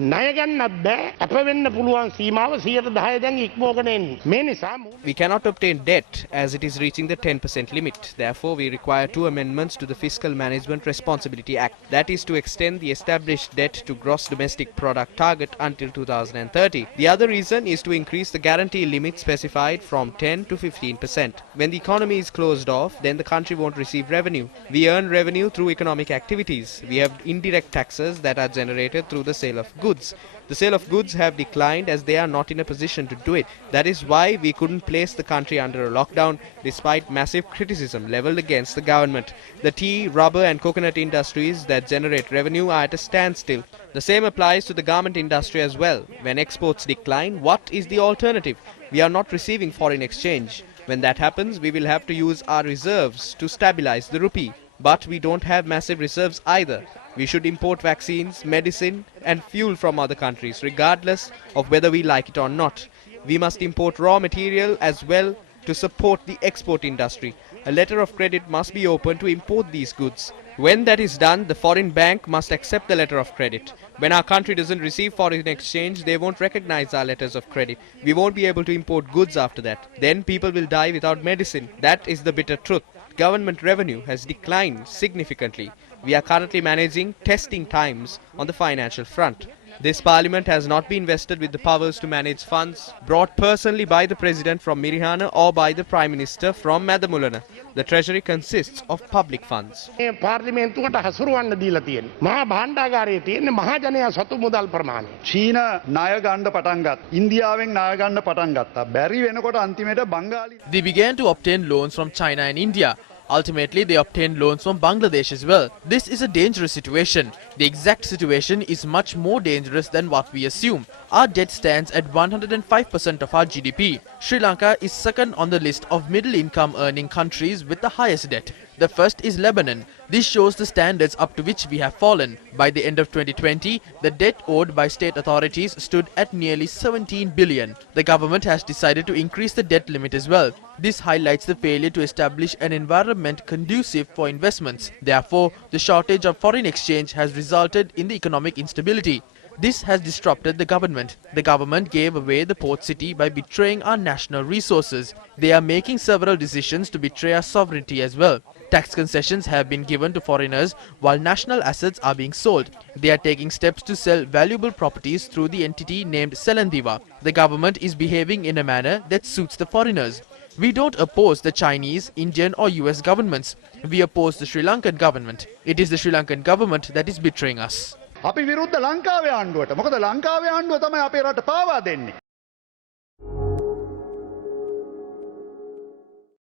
ණය ගන්නත් බෑ. අප වෙන්න පුළුවන් සීමාව 110 දැන් ඉක්මවගෙන එන්නේ. මේ නිසා We cannot obtain debt as it is reaching the 10% limit. Therefore, we require two amendments to the Fiscal Management Responsibility Act. That is to extend the established debt to gross domestic product target until 2030. The other reason is to increase the guarantee limit specified from 10 to 15%. When the economy is closed off, then the country won't receive revenue. We earn revenue through economic activities. We have indirect taxes that are generated through the sale of goods. The sale of goods have declined as they are not in a position to do it. That is why we couldn't place the country under a lockdown despite massive criticism leveled against the government. The tea, rubber and coconut industries that generate revenue are at a standstill. The same applies to the garment industry as well. When exports decline, what is the alternative? We are not receiving foreign exchange. When that happens, we will have to use our reserves to stabilize the rupee. But we don't have massive reserves either. We should import vaccines, medicine and fuel from other countries regardless of whether we like it or not. We must import raw material as well to support the export industry. A letter of credit must be opened to import these goods. When that is done, the foreign bank must accept the letter of credit. When our country doesn't receive foreign exchange, they won't recognize our letters of credit. We won't be able to import goods after that. Then people will die without medicine. That is the bitter truth. Government revenue has declined significantly. We are currently managing testing times on the financial front. This parliament has not been vested with the powers to manage funds brought personally by the president from Mirihana or by the prime minister from Madamulana. The treasury consists of public funds. මේ පාර්ලිමේන්තුවට හසුරවන්න දීලා තියෙන්නේ. මහා භාණ්ඩාගාරයේ තියෙන මහජනයා සතු මුදල් ප්‍රමාණය. චීන ණය ගන්න පටන් ගත්තා. ඉන්දියාවෙන් ණය ගන්න පටන් ගත්තා. බැරි වෙනකොට අන්තිමේට බංගාලි. They began to obtain loans from China and India. Ultimately, they obtained loans from Bangladesh as well. This is a dangerous situation. The exact situation is much more dangerous than what we assume. Our debt stands at 105% of our GDP. Sri Lanka is second on the list of middle income earning countries with the highest debt. The first is Lebanon. This shows the standards up to which we have fallen. By the end of 2020, the debt owed by state authorities stood at nearly 17 billion. The government has decided to increase the debt limit as well. This highlights the failure to establish an environment conducive for investments. Therefore, the shortage of foreign exchange has resulted in the economic instability. This has disrupted the government. The government gave away the port city by betraying our national resources. They are making several decisions to betray our sovereignty as well. Tax concessions have been given to foreigners while national assets are being sold. They are taking steps to sell valuable properties through the entity named Selandiva. The government is behaving in a manner that suits the foreigners. We don't oppose the Chinese, Indian or US governments. We oppose the Sri Lankan government. It is the Sri Lankan government that is betraying us. අපි විරුද්ධ ලංකාවේ ආණ්ඩුවට. මොකද ලංකාවේ ආණ්ඩුව තමයි අපේ රට පාවා දෙන්නේ.